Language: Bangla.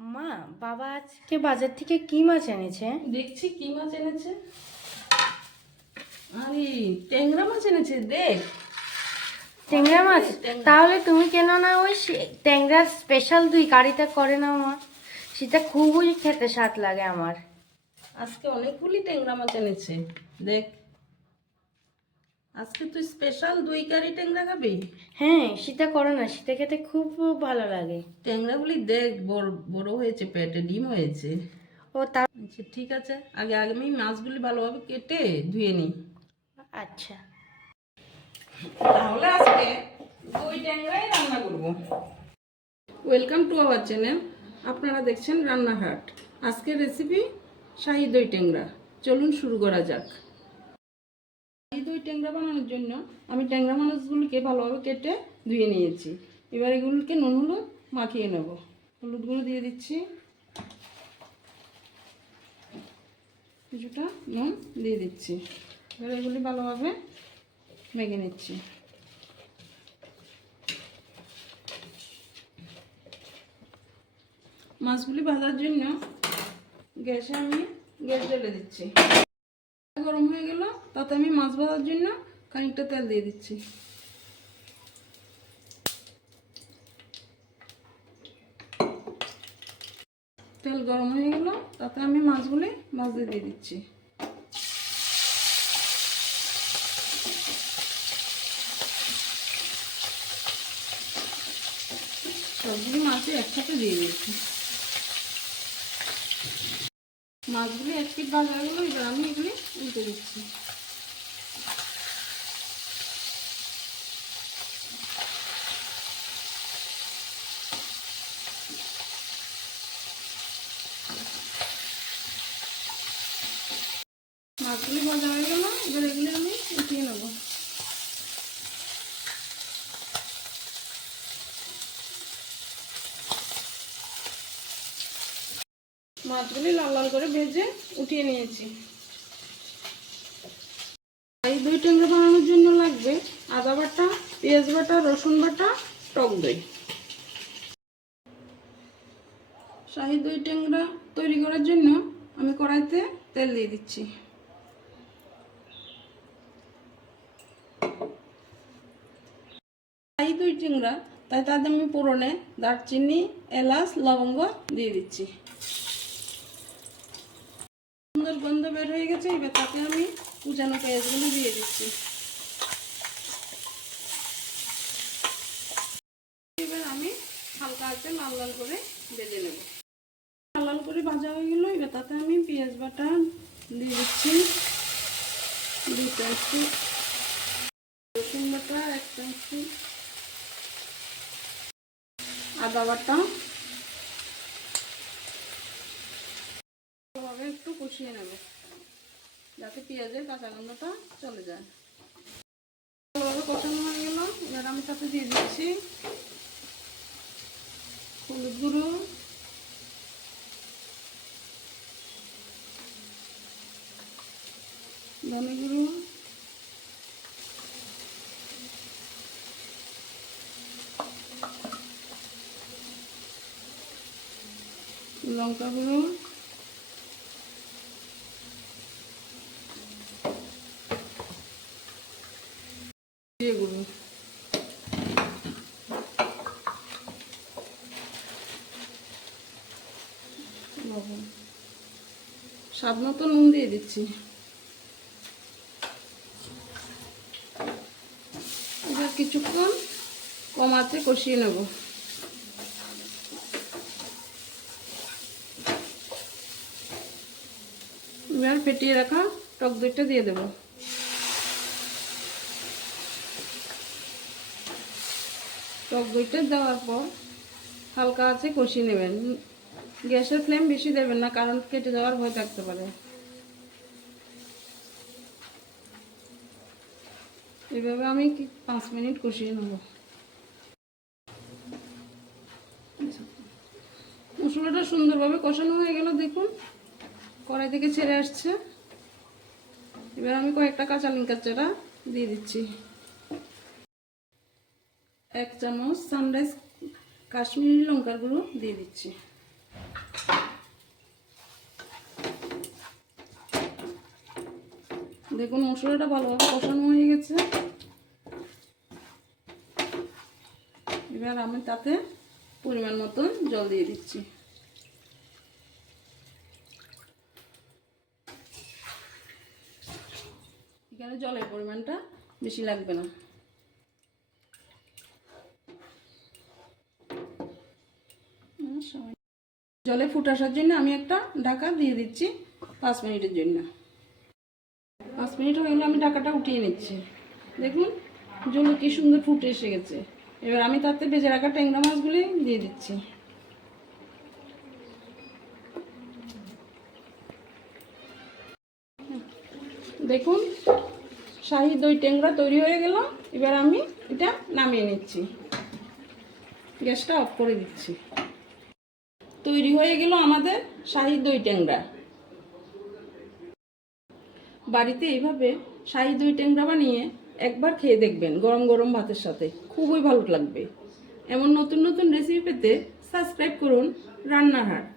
মা বাবা আজকে বাজার থেকে কি মাছ এনেছে? দেখছি কি মাছ এনেছে। আরে ট্যাংরা মাছ এনেছে দেখ। ট্যাংরা মাছ? তাহলে তুমি কেন না ওই ট্যাংরার স্পেশাল দুই কারিটা করে না মা। সেটা খুবই খেতে স্বাদ লাগে আমার। আজকে অনেকগুলি ট্যাংরা মাছ এনেছে। দেখ। আজকে তুই স্পেশাল দুই কারি ট্যাংরা খাবি? হ্যাঁ সেটা করো না সেটা খেতে খুব ভালো লাগে। ট্যাংরাগুলি দেখ বড় হয়েছে পেটে ডিম হয়েছে। ও তা আচ্ছা ঠিক আছে আগে আগে আমি মাছগুলি ভালোভাবে কেটে ধুয়ে নিই আচ্ছা। তাহলে আজকে দই ট্যাংরাই রান্না করব। ওয়েলকাম টু আওয়ার চ্যানেল আপনারা দেখছেন রান্নাঘাট। আজকের রেসিপি শাহি দই ট্যাংরা। চলুন শুরু করা যাক। দই ট্যাংরা বানানোর জন্য আমি ট্যাংরা মাছগুলিকে ভালোভাবে কেটে ধুয়ে নিয়েছি। এবার এগুলোকে নুন হলুদ মাখিয়ে নেব। হলুদ গুঁড়ো দিয়ে দিচ্ছি। কিছুটা নুন দিয়ে দিচ্ছি। এবার এগুলি ভালোভাবে মেখে নিচ্ছি। মাছগুলি ভাজার জন্য গ্যাসে আমি গ্যাস জ্বলে দিচ্ছি। গরম হয়ে গেল, তাতে আমি মাছ ভাজার জন্য খানিকটা তেল দিয়ে দিচ্ছি। তেল গরম হয়ে গেল, তাতে আমি মাছগুলি ভাজতে দিয়ে দিচ্ছি। সবগুলি মাছই একসাথে দিয়ে দিয়েছি মাছগুলি এক পিট হয়ে এবার আমি এগুলি উল্টে দিচ্ছি। মাছগুলি ভাজা হয়ে গেল, এবার এগুলি আমি উঠিয়ে নেব। মাছগুলি লাল লাল করে ভেজে উঠিয়ে নিয়েছি। এই দই ট্যাংরা বানানোর জন্য লাগবে আদা বাটা, পেঁয়াজ বাটা, রসুন বাটা, টক দই। শাহি দই ট্যাংরা তৈরি করার জন্য আমি কড়াইতে তেল দিয়ে দিচ্ছি। শাহি দই ট্যাংরা, তাই তাতে আমি পুরনে দারচিনি, এলাচ, লবঙ্গ দিয়ে দিচ্ছি। সুন্দর গন্ধ বের হয়ে গেছে, এবার তাতে আমি কুচানো পেঁয়াজগুলো দিয়ে দিচ্ছি। এবার আমি হালকা হাতে লাল লাল করে ভেজে নেব। লাল লাল করে ভাজা হয়ে গেল, এবার তাতে আমি পেঁয়াজ বাটা দিয়ে দিচ্ছি। দুই চামচি রসুন বাটা, একটা চামচি আদা বাটা ভালোভাবে একটু কষিয়ে নেব, যাতে পেঁয়াজের কাঁচা গন্ধটা চলে যায়। ভালোভাবে কষানো হয়ে গেল, এবার আমি সাথে দিয়ে দিচ্ছি হলুদ গুঁড়ো। ধনে গুঁড়ো। লঙ্কা গুঁড়ো। স্বাদ মতো নুন দিয়ে দিচ্ছি। এবার কিছুক্ষণ কম আছে কষিয়ে নেব। এবার ফেটিয়ে রাখা টক দইটা দিয়ে দেবো। টক দইটা দেওয়ার পর হালকা আছে কষিয়ে নেবেন। গ্যাসের ফ্লেম বেশি দেবেন না, কারণ কেটে যাওয়ার ভয় থাকতে পারে। এভাবে আমি পাঁচ মিনিট কষিয়ে নেব? মশলাটা সুন্দরভাবে কষানো হয়ে গেল, দেখুন। কড়াই থেকে ছেড়ে আসছে। এবার আমি কয়েকটা কাঁচা লঙ্কার চারা দিয়ে দিচ্ছি। এক চামচ সানরাইজ কাশ্মীরি লঙ্কার গুঁড়ো দিয়ে দিচ্ছি। দেখুন মশলাটা ভালোভাবে কষানো হয়ে গেছে। এবার আমি তাতে পরিমাণ মতন জল দিয়ে দিচ্ছি। এখানে জলের পরিমাণটা বেশি লাগবে না। জলে ফুট আসার জন্য আমি একটা ঢাকা দিয়ে দিচ্ছি পাঁচ মিনিটের জন্য। পাঁচ মিনিট হয়ে গেলে, আমি ঢাকাটা উঠিয়ে নিচ্ছি। দেখুন জলে কি সুন্দর ফুটে এসে গেছে। এবার আমি তাতে ভেজে রাখা ট্যাংরা মাছগুলি দিয়ে দিচ্ছি। দেখুন, শাহি দই ট্যাংরা তৈরি হয়ে গেল। এবার আমি এটা নামিয়ে নিচ্ছি। গ্যাসটা অফ করে দিচ্ছি। তৈরি হয়ে গেল আমাদের শাহি দই ট্যাংরা। বাড়িতে এইভাবে শাহি দই ট্যাংরা বানিয়ে একবার খেয়ে দেখবেন, গরম গরম ভাতের সাথে। খুবই ভালো লাগবে। এমন নতুন নতুন রেসিপি পেতে সাবস্ক্রাইব করুন রান্নার হাট